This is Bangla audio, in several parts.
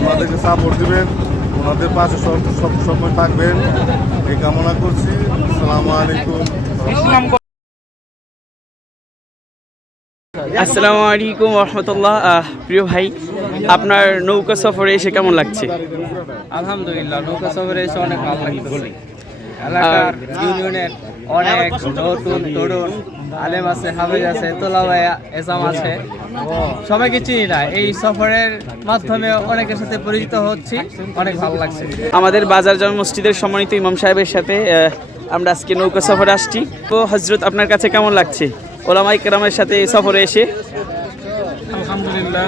ওনাদেরকে সাপোর্ট দিবেন, ওনাদের পাশে সব সময় থাকবেন এই কামনা করছি। আসসালামু আলাইকুম। আসসালামু আলাইকুম রহমতুল্লাহ। প্রিয় ভাই, আপনার নৌকা সফরে এসে কেমন লাগছে? আলহামদুলিল্লাহ, নৌকা সফরে এসে অনেক ভালো লাগছে। এলাকার ইউনিয়নের অনেক নতুন তরুণ আলেম আছে, হাফেজ আছে, তোলা ভাই এসাম আছে, সবাইকে চিনি না। এই সফরের মাধ্যমে অনেকের সাথে পরিচিত হচ্ছি, অনেক ভালো লাগছে। আমাদের বাজার জামে মসজিদের সম্মানিত ইমাম সাহেবের সাথে আমরা আজকে নৌকা সফরে আসছি। তো হজরত, আপনার কাছে কেমন লাগছে ওলামায়ে কেরামের সাথে এই সফরে এসে? আলহামদুলিল্লাহ,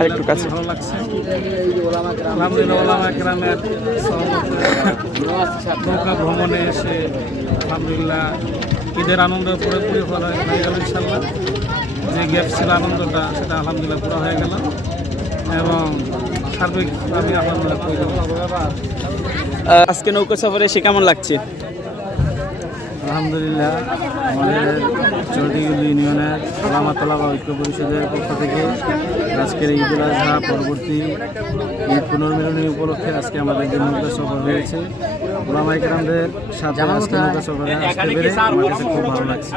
আরেকটু কাছে। ভালো লাগছে। আলহামদুলিল্লাহ, ওলামায়ে কেরামের নৌকা ভ্রমণে এসে আলহামদুলিল্লাহ ঈদের আনন্দ পুরোপুরি হয়ে গেল। ইনশাল্লাহ যে গ্যাপ ছিল আনন্দটা, সেটা আলহামদুলিল্লাহ পুরো হয়ে গেল এবং সার্বিকভাবে আলহামদুলিল্লাহ করে গেল। আজকে নৌকা সফরে এসে কেমন লাগছে? আলহামদুলিল্লাহ, আমাদের চৌধুরী ইউনিয়নের ওলামা তলাবা ঐক্য পরিষদের পক্ষ থেকে আজকের ঈদুল আজহা পরবর্তী ঈদ পুনর্মিলনী উপলক্ষে আজকে আমাদের যে নৌকা সফর হয়েছে, ওলামায়ে কেরামদের সাথে আজকে নৌকা সফরে আসতে পেরে আমার কাছে খুব ভালো লাগছে।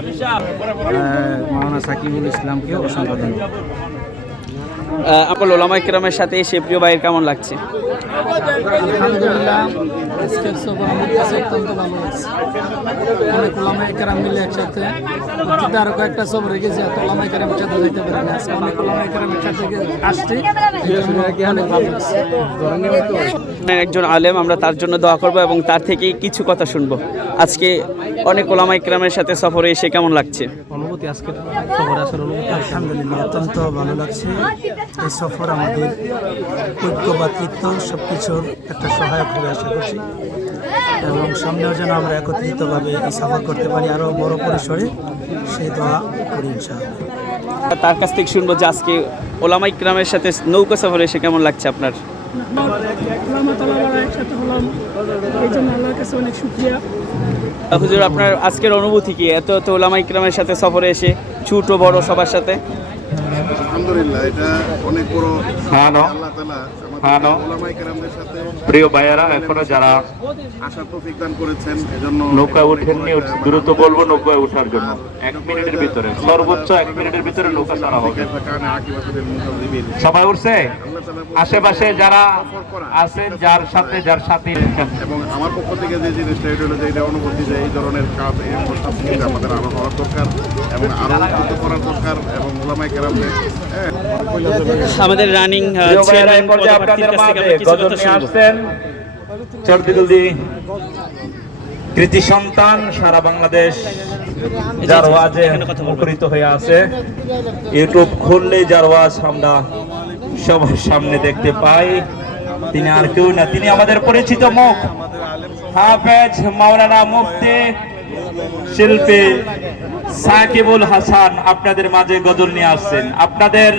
মাওলানা সাকিবুল ইসলামকে অসংখ্য ধন্যবাদ। আপনার ওলামায়ে কেরামের সাথে এসে প্রিয় ভাইয়ের কেমন লাগছে? আলহামদুলিল্লাহ, আজকের সফর আমার কাছে অত্যন্ত ভালো লাগছে। অনেক ওলামায়ে কেরাম মিলে একসাথে, আরও কয়েকটা সফর রেখেছি, এত ওলামায়ে কেরামের সাথে যেতে পারি না। আজকে অনেক ওলামায়ে কেরামের সাথে আসছি, অনেক ভালো লাগছে। একজন আলেম, আমরা তার জন্য দোয়া করব এবং তার থেকেই কিছু কথা শুনবো। আজকে অনেক ওলামায়ে কেরামের সাথে সফরে এসে কেমন লাগছে? অনুভূতি আজকে সফরে আসার অনুভূতি আলহামদুলিল্লাহ অত্যন্ত ভালো লাগছে। এই সফর আমাদের ঐক্যবাতৃত্ব সব কিছুর একটা সহায়ক হবে আশা করছি, এবং সামনেও যেন আমরা একত্রিতভাবে এই সফর করতে পারি আরও বড় পরিসরে, সেই দোয়া করি ইনশাআল্লাহ। তার কাছ থেকে শুনবো যে আজকে ওলামায়ে কেরামের সাথে নৌকা সফরে এসে কেমন লাগছে আপনার? একসাথে হলাম, এই জন্য আল্লাহর কাছে অনেক শুকরিয়া। হুজুর, আপনার আজকের অনুভূতি কি এত ওলামায়ে কেরামের সাথে সফরে এসে, ছোট বড় সবার সাথে? আলহামদুলিল্লাহ, এটা অনেক বড় আল্লাহ তাআলা আমাদের ওলামায়ে কেরামদের সাথে প্রিয় ভাইয়েরা, এখনো যারা আশার তৌফিক দান করেছেন, এজন্য নৌকায় ওঠেননি দ্রুত বলবো নৌকায় ওঠার জন্য। 1 মিনিটের ভিতরে, সর্বোচ্চ 1 মিনিটের ভিতরে নৌকা ছাড়া হবে। সবাই উঠছে? আশেপাশে যারা আছেন, যার সাথে এবং আমার পক্ষ থেকে যে জিনিসটা এটা হলো যে এটা অনুভূতি যে এই ধরনের কাজ আমাদের আরো হওয়ার দরকার এবং আরো উন্নত করার দরকার, এবং ওলামায়ে কেরামদের আমাদের রানিং চেয়ারম্যান পদপ্রার্থীর কাছ থেকে আমরা কিছু কথা শুনবো। চরদিগলদি কৃতি সন্তান সারা বাংলাদেশ যার ওয়াজে মুখরিত হয়ে আছে। ইউটিউব খুললে যার ওয়াজ আমরা সবার সামনে দেখতে পাই। তিনি আর কেউ না, তিনি আমাদের পরিচিত মুখ, হাফেজ মাওলানা মুফতি শিল্পী সাকিবুল হাসান আপনাদের মাঝে গজল নিয়ে আসছেন। আপনাদের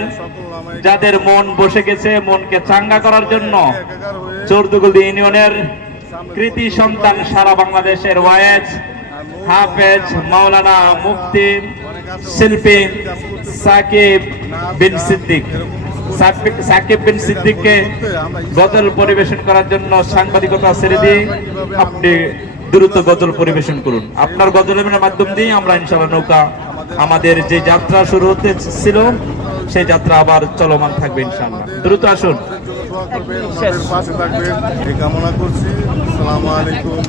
যাদের মন বসে গেছে, মনকে চাঙ্গা করার জন্য চৌদ্দগোল্দি ইউনিয়নের কৃতি সন্তান সারা বাংলাদেশের ওয়াইজ হাফেজ মাওলানা মুফতি শিল্পী সাকিব বিন সিদ্দিককে গজল পরিবেশন করার জন্য সাংবাদিকতা ছেড়ে দিয়ে আপনি দ্রুত গজল পরিবেশন করুন। আপনার গজলের মাধ্যম দিয়ে আমরা ইনশাআল্লাহ নৌকা আমাদের যে যাত্রা শুরু হতে ছিল সেই যাত্রা আবার চলমান থাকবে ইনশাআল্লাহ। দ্রুত আসুন, পাশে থাকবেন এই কামনা করছি। আসসালামু আলাইকুম।